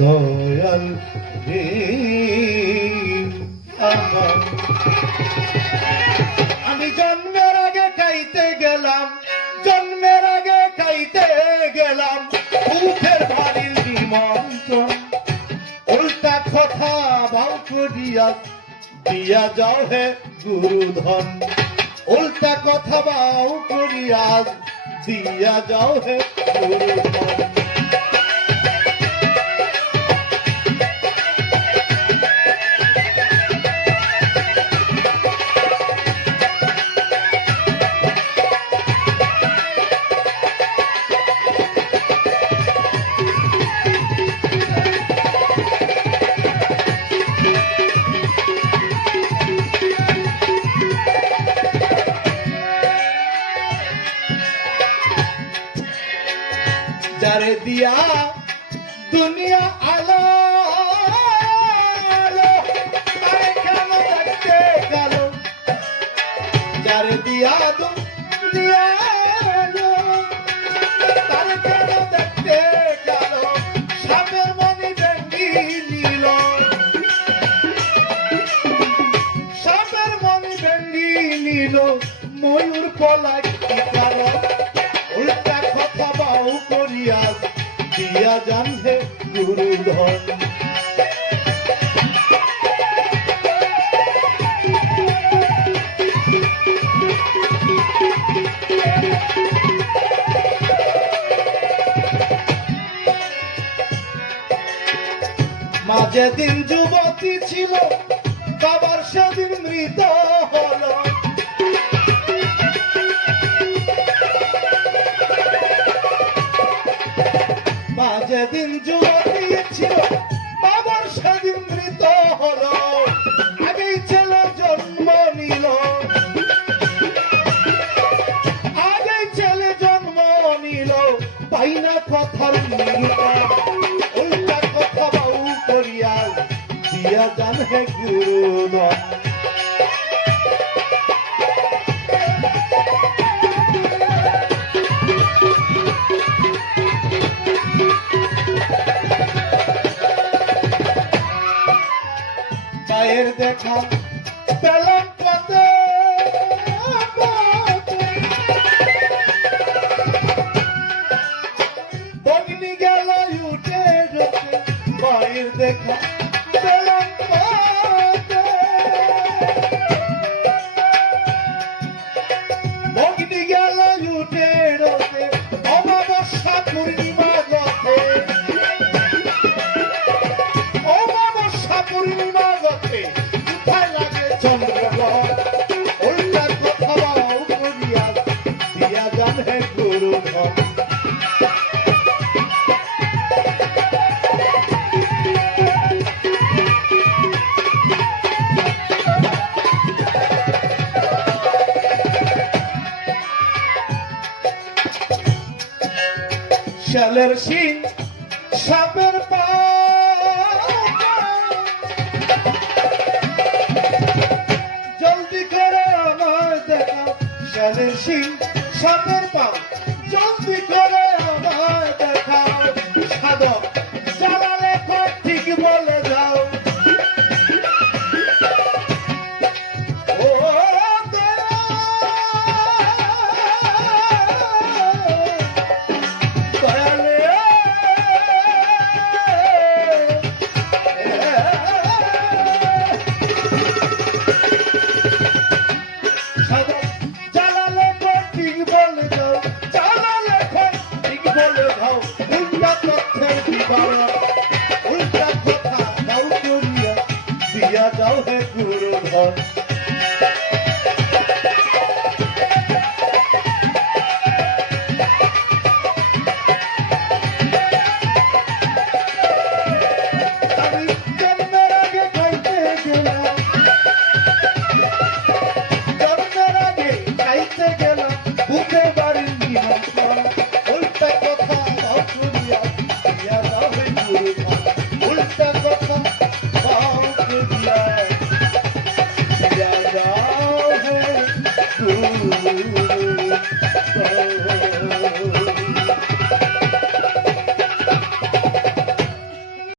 দয়াল রে আমি জন্মের আগে খাইতে গেলাম, জন্মের আগে খাইতে গেলাম মুখের বাড়ির নিমন্ত্রণ। উল্টা কথা ভাও করিয়া, দিয়া যাও হে গুরুধন। উল্টা কথা বাউ করিয়া, দিয়া যাও হে গুরুধন। যারে দিয়া দুনিয়া আলো দিয়া দুনিয়া আলো। মাঝে দিন যুবতী ছিল বাবার সেদিন মৃত হলো। মা যেদিন যুবতী ছিল জান হে মায়ের দেখা পেলাম পথে। অগ্নি গেল উঠে মায়ের দেখা শালের সিং সাপের পা। জলদি করে আমার দেখা শালের সিং সাপের